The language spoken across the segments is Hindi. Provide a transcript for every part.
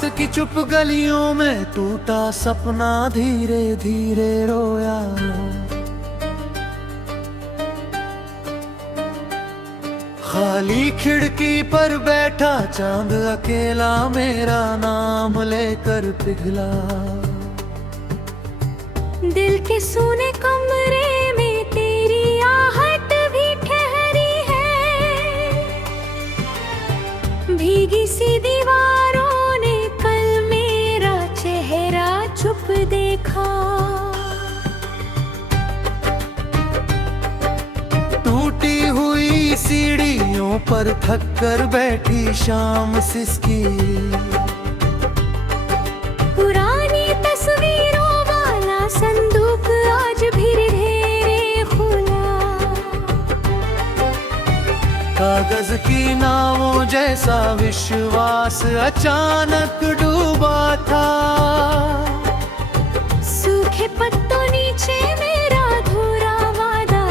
रात की चुप गलियों में टूटा सपना धीरे धीरे रोया। खाली खिड़की पर बैठा चांद अकेला मेरा नाम लेकर पिघला। दिल के सूने कमरे में तेरी आहट भी ठहरी है। भीगी सी दीवारों ने कल मेरा चेहरा चुप देखा। टूटी हुई सीढ़ियों पर थक कर बैठी शाम सिसकी। पुरानी तस्वीरों वाला संदूक आज भी ढेरे खुला। कागज की नावों जैसा विश्वास अचानक डूबा था। सूखे पत्तों नीचे मेरा अधूरा वादा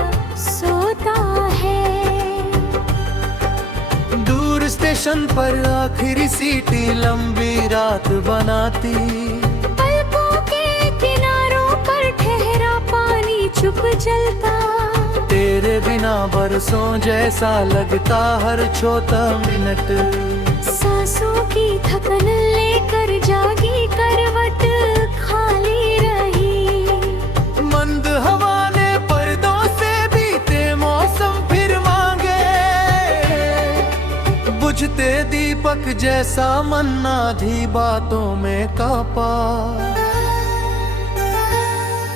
सोता है। दूर स्टेशन पर आखिरी सीटी लंबी रात बनाती। पलकों के किनारों पर ठहरा पानी चुप जलता। तेरे बिना बरसों जैसा लगता हर छोटा मिनट। सांसों की थकन लेकर जागी करवट खाली रही। मंद हवा ने पर्दों से बीते मौसम फिर मांगे। बुझते दीपक जैसा मन आधी बातों में कांपा।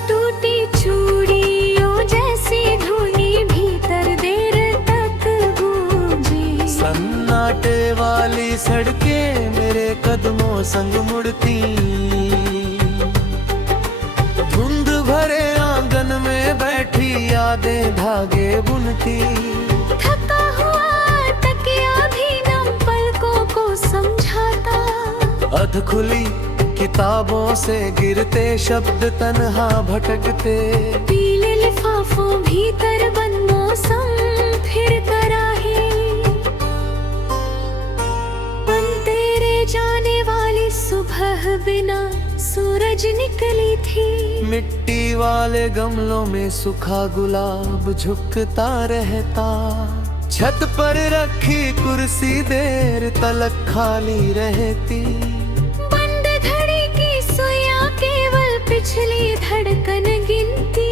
टूटी चूड़ियों जैसी धुनी भीतर देर तक गूंजी। सन्नाटे वाली सड़कें मेरे कदमों संग मुड़ती। धुंध भरे आंगन में बैठी यादें धागे बुनती। थका हुआ तकिया भी नम पलकों को समझाता। अध खुली किताबों से गिरते शब्द तन्हा भटकते। पीले लिफाफों भीतर बंद मौसम फिर तराही। बन तेरे जाने वाली सुबह बिना सूरज निकली थी। मिट्टी वाले गमलों में सूखा गुलाब झुकता रहता। छत पर रखी कुर्सी देर तलक खाली रहती। बंद घड़ी की सुइयां केवल पिछली धड़कन गिनती।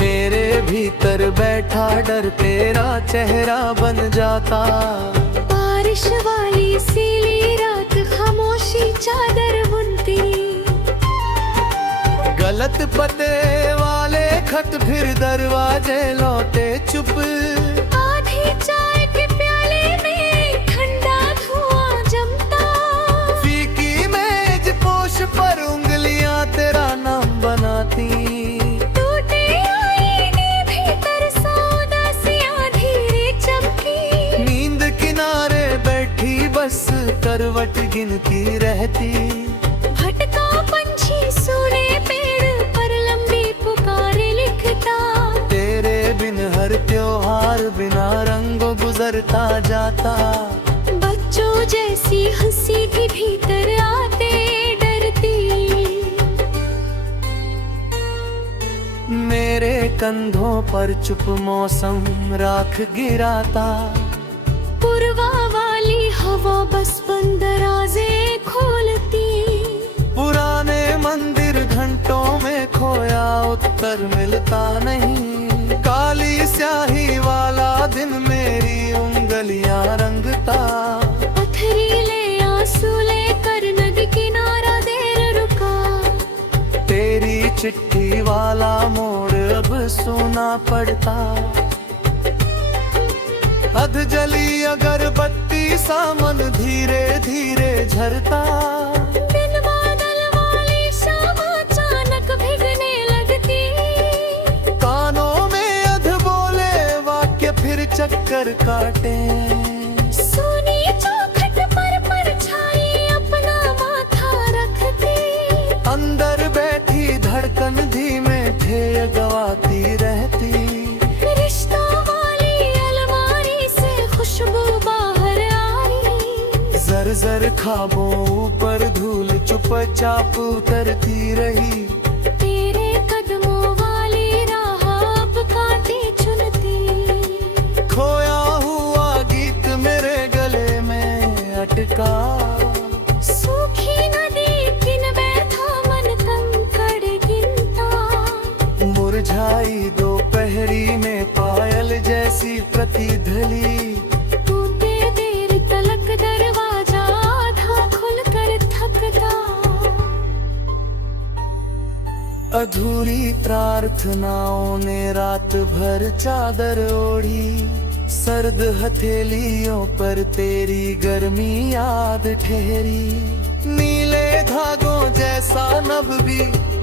मेरे भीतर बैठा डर तेरा चेहरा बन जाता। बारिश वाली सीली रात खामोशी चादर बुनती। गलत पते वाले खत फिर दरवाजे लौटे चुप। आधी चाय के प्याले में ठंडा धुआं जमता। फीकी मेज पोश पर उंगलियां तेरा नाम बनाती। टूटे आईने भीतर उदासियां धीरे चमकी। नींद किनारे बैठी बस करवट गिनती रहती। भटका पंछी सूने पेड़ पर लंबी पुकारे लिखता। तेरे बिन हर त्योहार बिना रंगों गुजरता जाता। बच्चों जैसी हंसी भी भीतर आते डरती। मेरे कंधों पर चुप मौसम राख गिराता। पुरवा वाली हवा बस बंद दरवाजे खोलती। पुराने मंदिर घंटों में खोया उत्तर मिलता नहीं। काली स्याही वाला दिन मेरी उंगलियां रंगता। पथरीले आंसू लेकर नदी किनारा देर रुका। तेरी चिट्ठी वाला मोड़ अब सुना पड़ता। अध जली अगरबत्ती सामन धीरे धीरे झरता। बिन बादल वाली शाम अचानक भिगने लगती। कानों में अध बोले वाक्य फिर चक्कर काटे। सोनी चौखट पर परछाई अपना माथा रखती। अंदर बैठी धड़कन धीमे ध्येय गवाती रहती। रिश्तों वाली अलमारी से खुशबू बाहर आई। जर जर ख्वाबों ऊपर धूल चुपचाप उतरती रही। तेरे कदमों वाली राह अब कांटे चुनती। खोया हुआ गीत मेरे गले में अटका। सूखी नदी किन बैठा मन कंकड़ गिनता। मुरझाई दोपहरी में पायल जैसी प्रतिध्वनि। टूटे देर तलक दरवाजा आधा खुलकर थकता। अधूरी प्रार्थनाओं ने रात भर चादर ओढ़ी। सर्द हथेलियों पर तेरी गर्मी याद ठहरी। नीले धागों जैसा नभ भी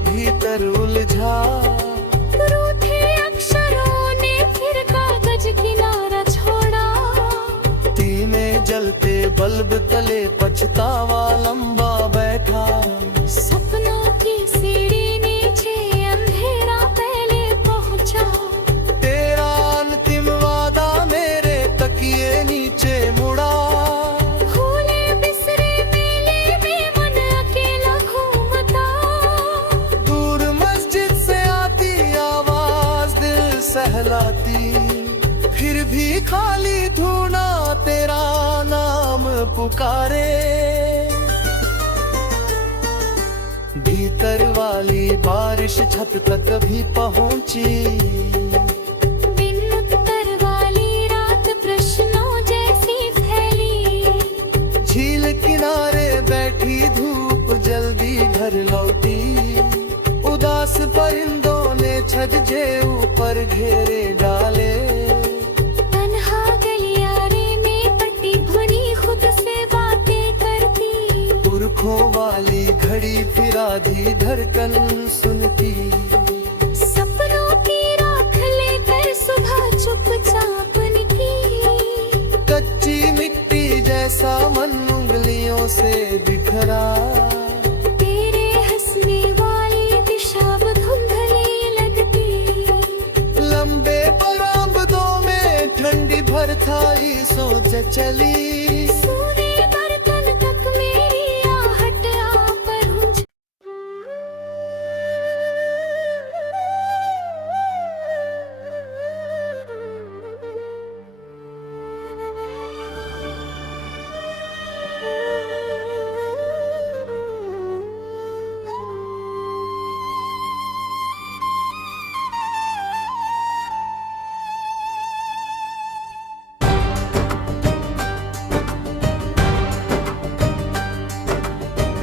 भीतर उलझा। रूठे अक्षरों ने फिर कागज किनारा छोड़ा। धीमे जलते बल्ब तले पछतावा लंबा बैठा। सपनों की सीढ़ी नीचे अंधेरा पहले पहुंचा। तेरा अंतिम वादा मेरे तकिए नीचे मुड़ा। भूले बिसरे मेले में मन अकेला घूमता। दूर मस्जिद से आती आवाज दिल सहलाती। फिर भी खाली धुना तेरा नाम पुकारे। भीतर वाली बारिश छत तक भी पहुंची। बिन उत्तर वाली रात प्रश्नों जैसी फैली। झील किनारे बैठी धूप जल्दी घर लौटी। उदास परिंदों ने छज्जे ऊपर घेरे डाले। तन्हा गलियारे में तटी ध्वनि खुद से बातें करती। पुरखों वाली घड़ी फिर आधी धड़कन सुनती। सपनों की राख लेकर सुबह चुपचाप निकली। कच्ची मिट्टी जैसा मन उंगलियों से बिखरा। तेरे हंसने वाली दिशा अब धुंधली लगती। लंबे बरामदों में ठंडी भरथाई सोच चली। सूने बर्तन तक मेरी आहट आ पहुंची।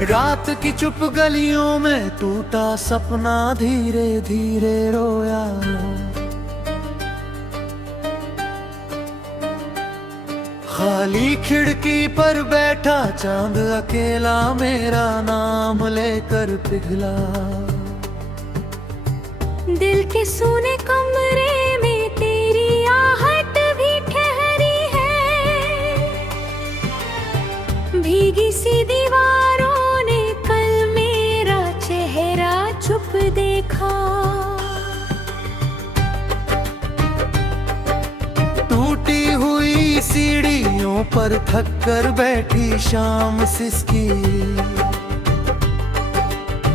रात की चुप गलियों में टूटा सपना धीरे धीरे रोया। खाली खिड़की पर बैठा चांद अकेला मेरा नाम लेकर पिघला। दिल के सूने कमरे में तेरी आहट भी ठहरी है। भीगी सी दीवारों ने कल मेरा चेहरा चुप देखा। टूटी हुई सीढ़ियों पर थक कर बैठी शाम सिसकी।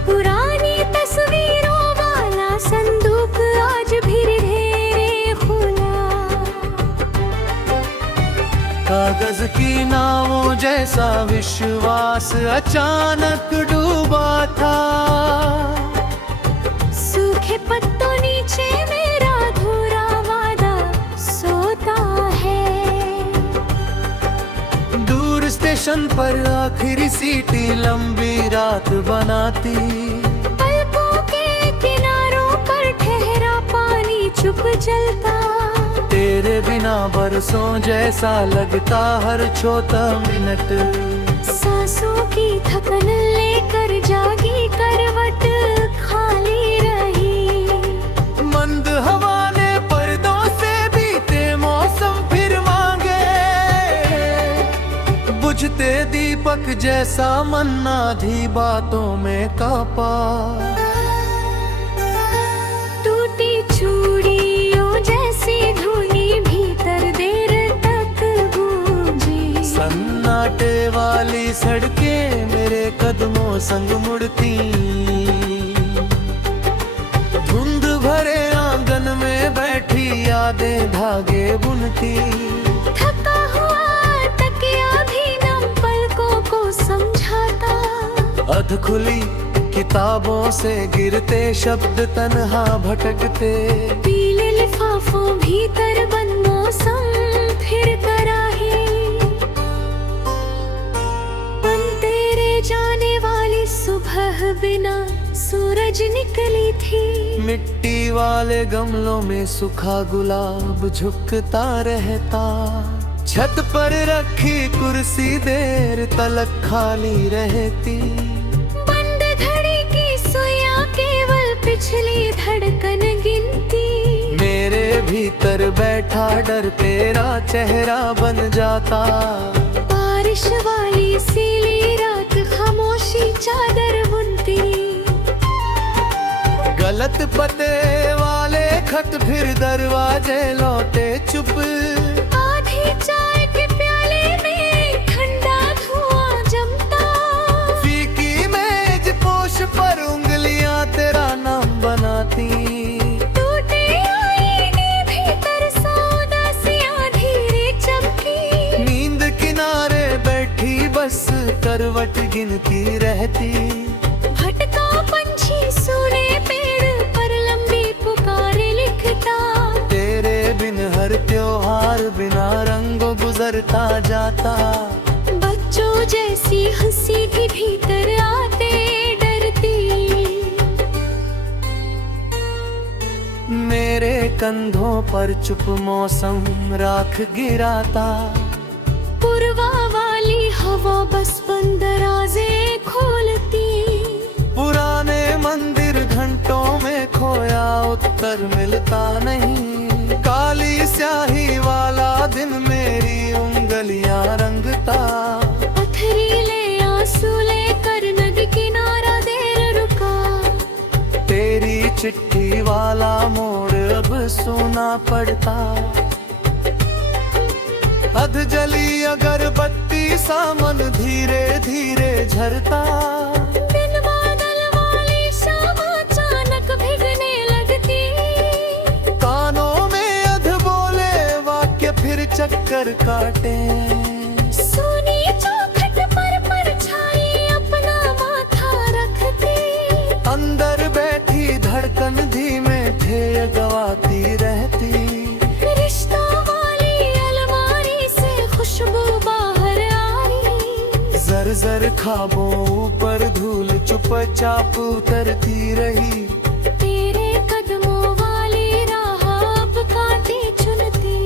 पुरानी तस्वीरों वाला संदूक आज भी ढेरे खुला। कागज की नावों जैसा विश्वास अचानक डूबा था। सूखे पत्तों नीचे मेरा अधूरा वादा सोता है। दूर स्टेशन पर आखिरी सीटी लंबी रात बनाती। पलकों के किनारों पर ठहरा पानी चुप जलता। तेरे बिना बरसों जैसा लगता हर छोटा मिनट। सांसों की थकन लेकर जागी करवट खाली रही। मंद हवा ने पर्दों से बीते मौसम फिर मांगे। बुझते दीपक जैसा मन आधी बातों में कांपा। टूटी चूड़ियों जैसी धुनी भीतर देर तक गूंजी। सन्नाटे वाली सड़कें मेरे कदमों संग मुड़ती, धुंध भरे आंगन में बैठी यादें धागे बुनती। थका हुआ तकिया भी नम पलकों को समझाता, अध खुली किताबों से गिरते शब्द तन्हा भटकते। पीले लिफाफों भीतर बंद मौसम फिर तराहे, बन तेरे जाने वाली सुबह बिना सूरज निकली थी। मिट्टी वाले गमलों में सूखा गुलाब झुकता रहता, छत पर रखी कुर्सी देर तलक खाली रहती। बंद घड़ी की सुइयां केवल पिछली धड़कन गिनती, मेरे भीतर बैठा डर तेरा चेहरा बन जाता। बारिश वाली सीली रात खामोशी चादर बुनती, गलत पते वाले खत फिर दरवाजे लौटे चुप। आधी चाय के प्याले में ठंडा धुआं जमता, फीकी मेज पोश पर उंगलियां तेरा नाम बनाती। टूटे आईने भीतर उदासियां धीरे चमकी, नींद किनारे बैठी बस करवट गिनती रहती। भटका पंछी सूने पेड़ पर लंबी पुकारे लिखता, तेरे बिन हर त्योहार बिना रंगों गुजरता जाता। बच्चों जैसी हंसी भी भीतर आते डरती, मेरे कंधों पर चुप मौसम राख गिराता। पुरवा वाली हवा बस बंद दरवाजे खोलती, पुराने मंदिर घंटों में खोया उत्तर मिलता नहीं। काली स्याही वाला दिन मेरी उंगलियां रंगता, पथरीले आंसू लेकर नदी किनारा देर रुका। तेरी चिट्ठी वाला मोड़ अब सुना पड़ता। अध जली अगरबत्ती सामन धीरे धीरे झरता। बिन बादल वाली शाम अचानक भिगने लगती, कानों में अध बोले वाक्य फिर चक्कर काटे। सोनी चौखट पर परछाई अपना माथा रखती, अंदर बैठी धड़कन धीमे ध्येय गवाती रहती। रिश्तों वाली अलमारी से खुशबू बाहर आई, जर जर ख्वाबों ऊपर धूल चुपचाप उतरती रही। तेरे कदमों वाली राह अब कांटे चुनती,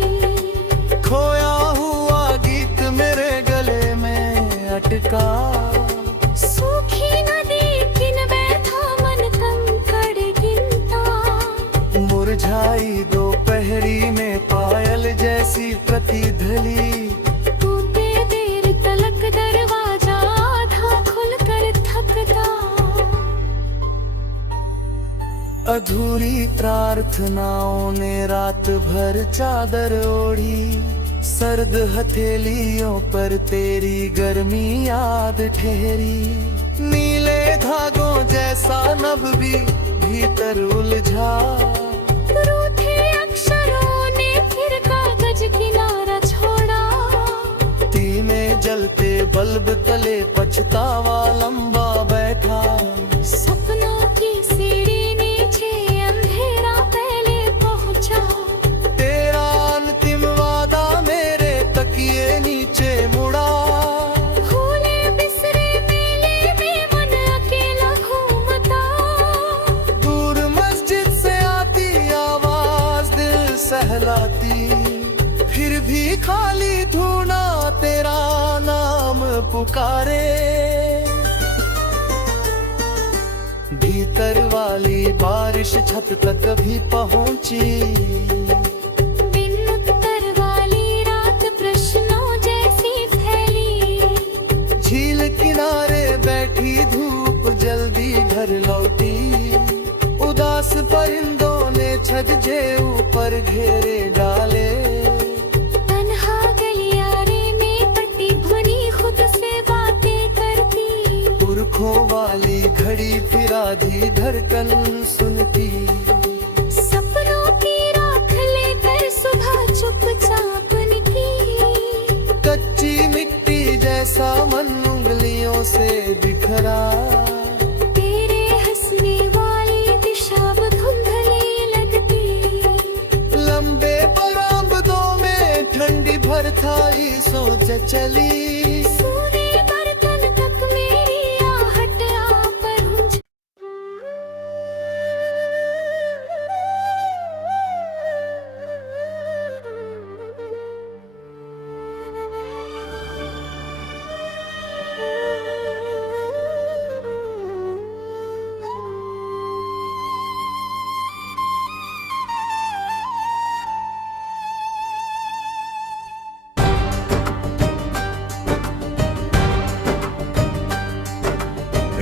खोया हुआ गीत मेरे गले में अटका। सूखी नदी किन बैठा मन कंकड़ गिनता, मुरझाई दोपहरी में पायल जैसी प्रतिध्वनि। टूटे देर तलक दरवाजा आधा खुलकर थकता, अधूरी प्रार्थनाओं ने रात भर चादर ओढ़ी। सर्द हथेलियों पर तेरी गर्मी याद ठहरी। नीले धागों जैसा नभ भी भीतर उलझा। रूठे अक्षरों ने फिर कागज किनारा छोड़ा, धीमे जलते बल्ब तले पछतावा लंबा बैठा। सपनों की सीढ़ी नीचे अंधेरा पहले पहुंचा, तेरा अंतिम वादा मेरे तकिए नीचे मुड़ा। भूले बिसरे मेले में मन अकेला घूमता, दूर मस्जिद से आती आवाज दिल सहलाती। फिर भी खाली धूना तेरा नाम पुकारे। भीतर वाली बारिश छत तक भी पहुंची। बिन उत्तर वाली रात प्रश्नों जैसी फैली, झील किनारे बैठी धूप जल्दी घर लौटी। उदास परिंदों ने छज्जे ऊपर घेरे डाले। तन्हा गलियारे में कटी ध्वनि खुद से बातें घड़ी फिर आधी धड़कन सुनती। सपनों की राख लेकर सुबह चुपचाप निकली। कच्ची मिट्टी जैसा मन उंगलियों से बिखरा। तेरे हंसने वाली दिशा वो धुंधली लगती। लंबे बरामदों में ठंडी भर था ही सोच चली। सूने बर्तन तक मेरी आहट आ पहुंची।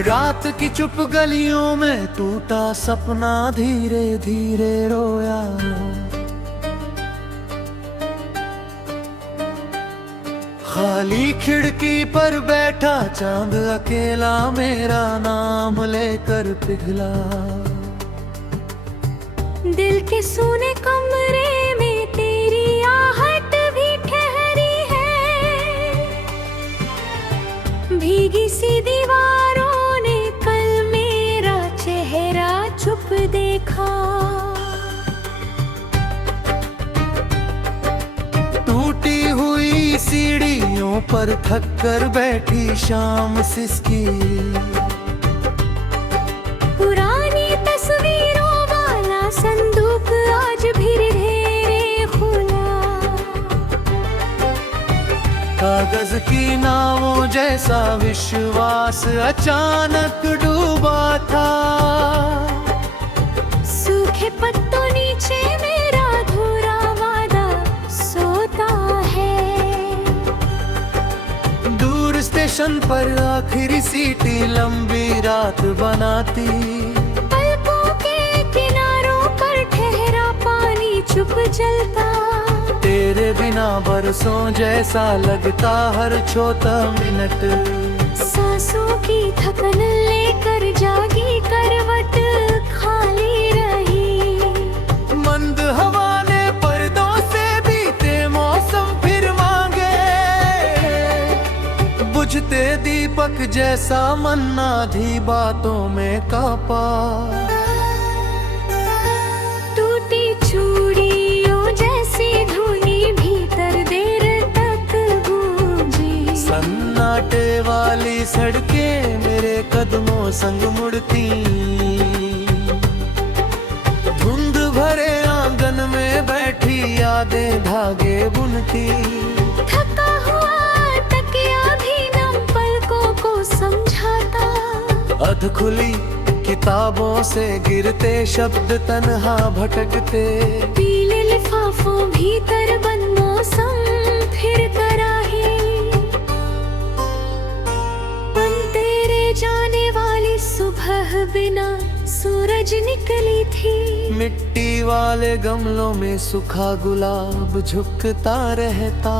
रात की चुप गलियों में टूटा सपना धीरे धीरे रोया। खाली खिड़की पर बैठा चांद अकेला मेरा नाम लेकर पिघला। दिल के सूने कमरे में तेरी आहट भी ठहरी है। भीगी सी दीवारों ने कल मेरा चेहरा चुप देखा। टूटी हुई सीढ़ियों पर थक कर बैठी शाम सिसकी। पुरानी तस्वीरों वाला संदूक आज भी ढेरे खुला। कागज की नावों जैसा विश्वास अचानक डूबा था। सूखे पत्तों नीचे मेरा अधूरा वादा सोता है। दूर स्टेशन पर आखिरी सीटी लंबी रात बनाती। पलकों के किनारों पर ठहरा पानी चुप जलता। तेरे बिना बरसों जैसा लगता हर छोटा मिनट। सांसों की थकन लेकर जागी करवट खाली रही। मंद हवा ने पर्दों से बीते मौसम फिर मांगे। बुझते दीपक जैसा मन आधी बातों में कांपा। टूटी चूड़ियों जैसी धुनी भीतर देर तक गूंजी। सन्नाटे वाली सड़कें मेरे कदमों संग मुड़ती। धुंध भरे आंगन में बैठी यादें धागे बुनती। थका हुआ तकिया भी नम पलकों को समझाता। अध खुली किताबों से गिरते शब्द तन्हा भटकते। पीले लिफाफों भीतर बंद मौसम फिर कराही। बन तेरे जाने वाली सुबह बिना सूरज निकली थी। मिट्टी वाले गमलों में सूखा गुलाब झुकता रहता।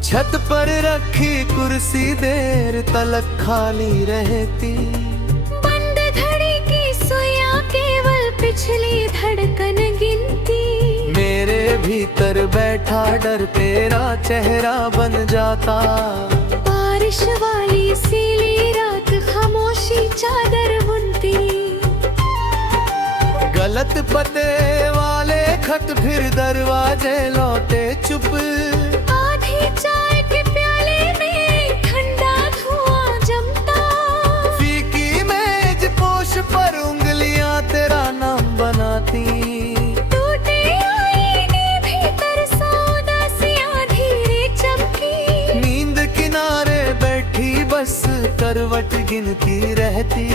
छत पर रखी कुर्सी देर तलक खाली रहती। बंद घड़ी की सुइयां केवल पिछली धड़कन गिनती। मेरे भीतर बैठा डर तेरा चेहरा बन जाता। बारिश वाली सीली रात खामोशी चादर बुनती। गलत पते वाले खत फिर दरवाजे लौटे चुप। आधी चाय के प्याले में ठंडा धुआं जमता। फीकी मेज पोश पर उंगलियां तेरा नाम बनाती। टूटे आईने भीतर उदासियां धीरे चमकी। नींद किनारे बैठी बस करवट गिनती रहती।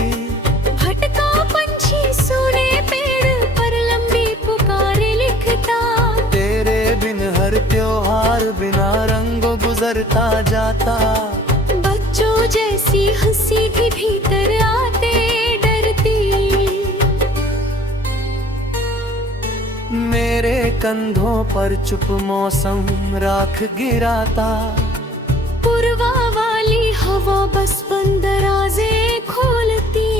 भटका पंछी सूने पेड़ पर लंबी पुकारे लिखता। तेरे बिन हर त्योहार बिना रंगों गुजरता जाता। बच्चों जैसी हंसी भी भीतर आते डरती। मेरे कंधों पर चुप मौसम राख गिराता। पुरवा वाली हवा बस बंद दराजे खोलती।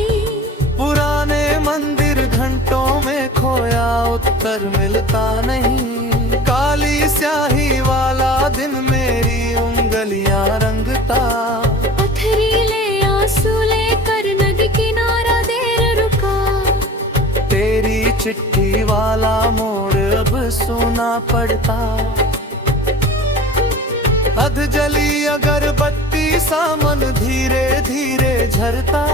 उत्तर मिलता नहीं। काली स्याही वाला दिन मेरी उंगलियां रंगता। पथरीले आंसू लेकर नदी किनारा देर रुका। तेरी चिट्ठी वाला मोड़ अब सुना पड़ता। अध जली अगरबत्ती सामन धीरे धीरे झरता।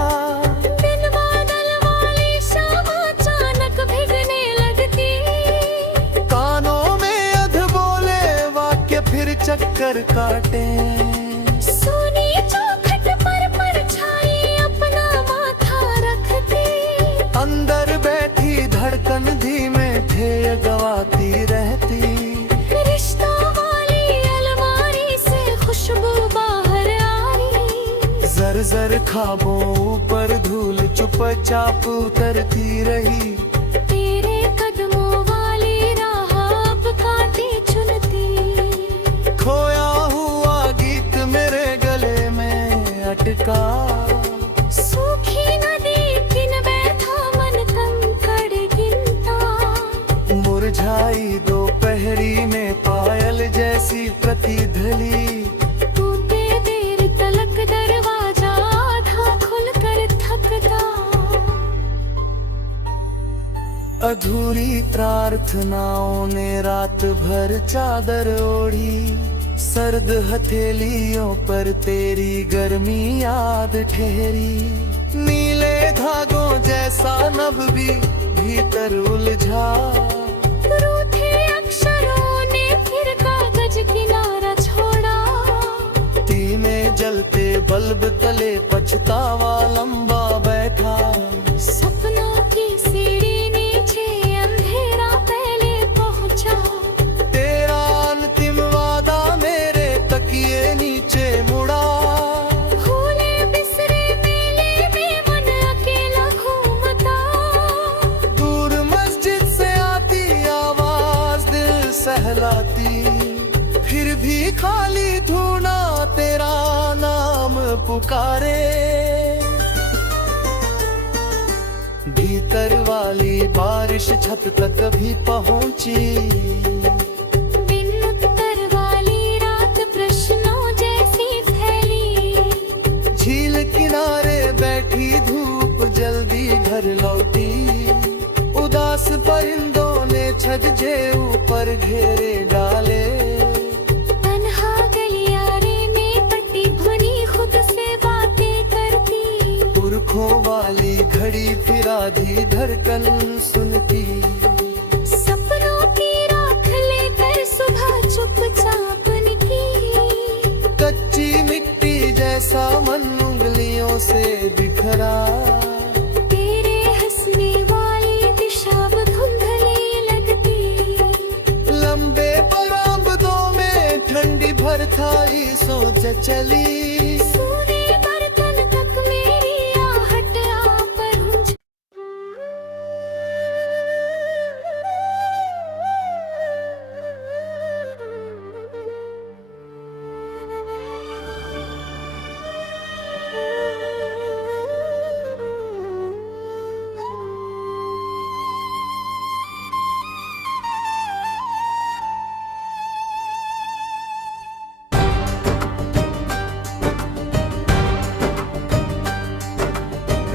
बिन बादल वाली शाम अचानक भिगने लगती। कानों में अध बोले वाक्य फिर चक्कर काटे। सोनी चौखट पर परछाई अपना माथा रखती। अंदर बैठी धड़कन धीमे ध्येय गवाती रहती। रिश्तों वाली अलमारी से खुशबू बाहर आई। जर जर ख्वाबों ऊपर धूल चुपचाप उतरती रही। तेरे कदमों वाली राह अब काटी चुनती। खोया हुआ गीत मेरे गले में अटका। सूखी नदी किन बैठा मन कंकड़ गिनता। मुरझाई दोपहरी में पायल जैसी प्रतिध्वनि। टूटे देर तलक दरवाजा आधा खुलकर थकता। अधूरी प्रार्थनाओं ने रात भर चादर ओढ़ी। सर्द हथेलियों पर तेरी गर्मी याद ठहरी। नीले धागों जैसा नभ भी भीतर उलझा। रूठे अक्षरों ने फिर कागज किनारा छोड़ा। धीमे जलते बल्ब तले पछतावा लंबा बैठा। सपनों की सीढ़ी नीचे अंधेरा पहले पहुंचा। तेरा अंतिम वादा मेरे तकिए नीचे मुड़ा। भूले बिसरे मेले में मन अकेला घूमता। दूर मस्जिद से आती आवाज दिल सहलाती। फिर भी खाली धूना तेरा नाम पुकारे। भीतर वाली बारिश छत तक भी पहुंची। बिन उत्तर वाली रात प्रश्नों जैसी फैली। झील किनारे बैठी धूप जल्दी घर लौटी। उदास परिंदों ने छज्जे ऊपर घेरे डाले। तन्हा गलियारे में कटी ध्वनि खुद से बातें करती। पुरखों वाली घड़ी फिर आधी धड़कन सुनती। सपनों की राख लेकर सुबह चुपचाप निकली। कच्ची मिट्टी जैसा मन उंगलियों से बिखरा। तेरे हंसने वाली दिशा अब धुंधली लगती। लंबे बरामदों में ठंडी भरथाई सोच चली। सूने बर्तन तक मेरी आहट आ पहुंची।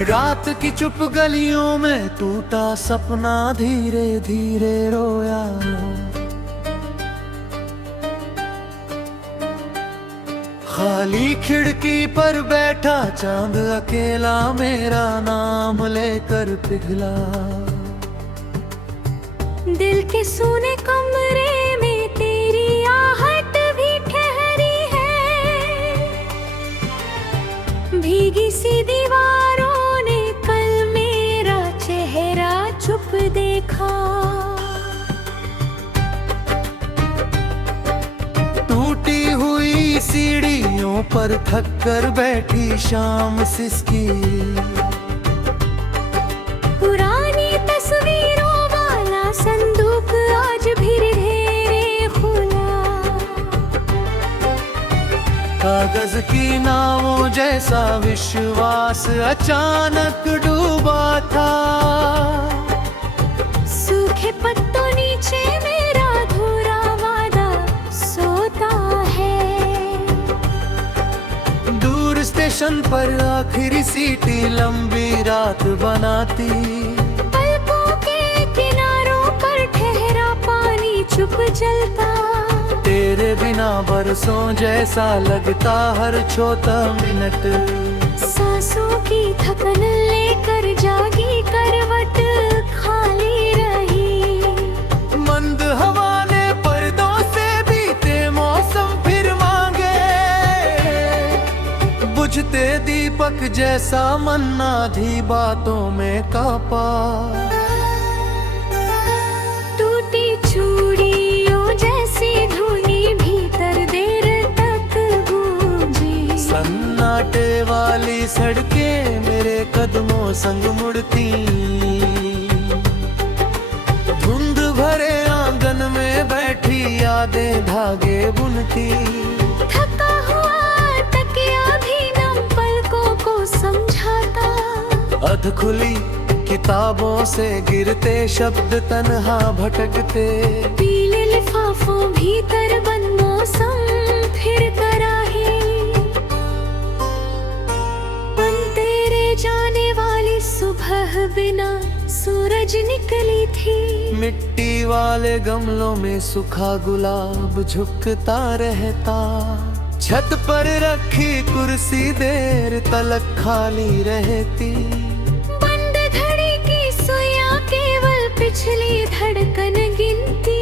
रात की चुप गलियों में टूटा सपना धीरे धीरे रोया। खाली खिड़की पर बैठा चांद अकेला मेरा नाम लेकर पिघला। दिल के सोने कमरे में तेरी आहट भी ठहरी है। भीगी सी दीवारों ने कल मेरा चेहरा चुप देखा। टूटी हुई सीढ़ियों पर थक कर बैठी शाम सिसकी। पुरानी तस्वीरों वाला संदूक आज भी ढेरे खुला। कागज की नावों जैसा विश्वास अचानक डूबा था। सूखे पत्तों पर आखिरी सीटी लंबी रात बनाती। पलकों के किनारों पर ठहरा पानी चुप जलता। तेरे बिना बरसों जैसा लगता हर छोटा मिनट। सांसों की थकन लेकर जागी करवट खाली रही। मंद हवा ने पर्दों से बीते मौसम फिर मांगे। बुझते दीपक जैसा मन आधी बातों में कांपा। टूटी चूड़ियों जैसी धुनी भीतर देर तक गूंजी। सन्नाटे वाली सड़कें मेरे कदमों संग मुड़ती। धुंध भरे आंगन में बैठी यादें धागे बुनती। थका हुआ तकिया भी नम पलकों को समझाता। अध खुली किताबों से गिरते शब्द तन्हा भटकते। पीले लिफाफों भीतर बंद मौसम फिर कराही। बन तेरे जाने वाली सुबह बिना सूरज निकली थी। मिट्टी वाले गमलों में सूखा गुलाब झुकता रहता। छत पर रखी कुर्सी देर तलक खाली रहती। बंद घड़ी की सुइयां केवल पिछली धड़कन गिनती।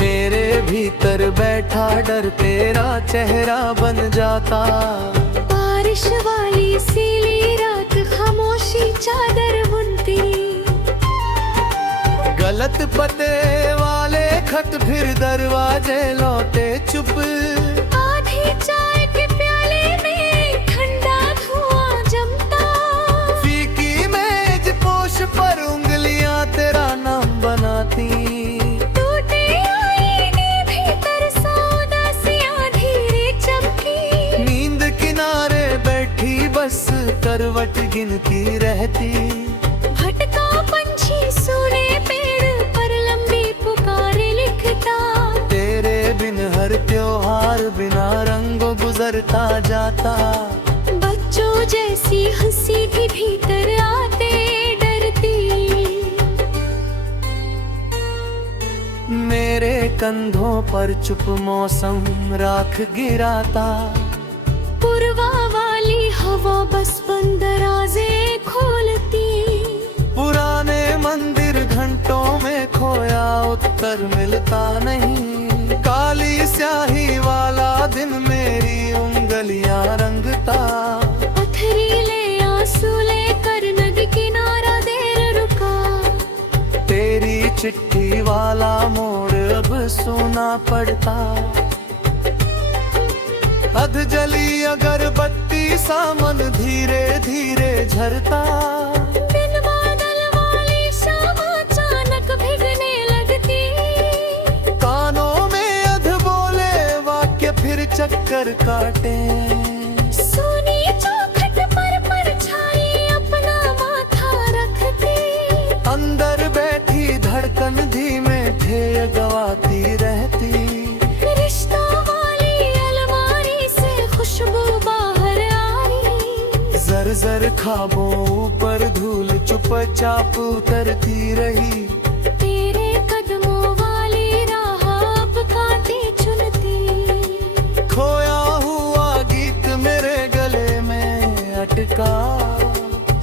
मेरे भीतर बैठा डर तेरा चेहरा बन जाता। बारिश वाली सीली रात खामोशी चादर बुनती। गलत पते वाले खत फिर दरवाजे लौटे चुप। आधी चाय के प्याले में ठंडा धुआं जमता। फीकी मेज पोश पर उंगलियां तेरा नाम बनाती। टूटे आईने भीतर उदासियां धीरे चमकी। नींद किनारे बैठी बस करवट गिनती रहती। भटका पंछी सूने पेड़ पर लंबी पुकारे लिखता। तेरे बिन हर त्योहार बिना रंगों गुजरता जाता। बच्चों जैसी हंसी भी भीतर आते डरती। मेरे कंधों पर चुप मौसम राख गिराता। पुरवा वाली हवा बस बंद दरवाजे खोलती। पुराने मंदिर घंटों में खोया उत्तर मिलता नहीं। काली स्याही वाला दिन मेरी उंगलियां रंगता। पथरीले आंसू लेकर नदी किनारा देर रुका। तेरी चिट्ठी वाला मोड़ अब सुना पड़ता। अध जली अगरबत्ती सामन धीरे धीरे झरता। बिन बादल वाली शाम अचानक भिगने लगती। कानों में अध बोले वाक्य फिर चक्कर काटे। सोनी चौखट पर परछाई अपना माथा रखती। अंदर बैठी धड़कन धीमे ध्येय गवाती रहती। रिश्तों वाली अलमारी से खुशबू बाहर आई। जर जर ख्वाबों ऊपर धूल चुपचाप उतरती रही। तेरे कदमों वाली राह अब कांटे चुनती। खोया हुआ गीत मेरे गले में अटका।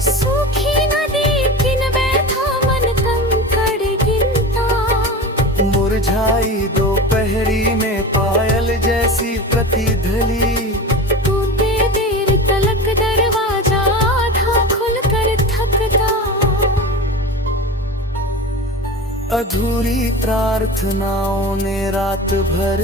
सूखी नदी किन बैठा मन कंकड़ गिनता। मुरझाई दोपहरी में पायल जैसी प्रतिध्वनि। टूटे देर तलक दरवाजा आधा खुलकर थकता। अधूरी प्रार्थनाओं ने रात भर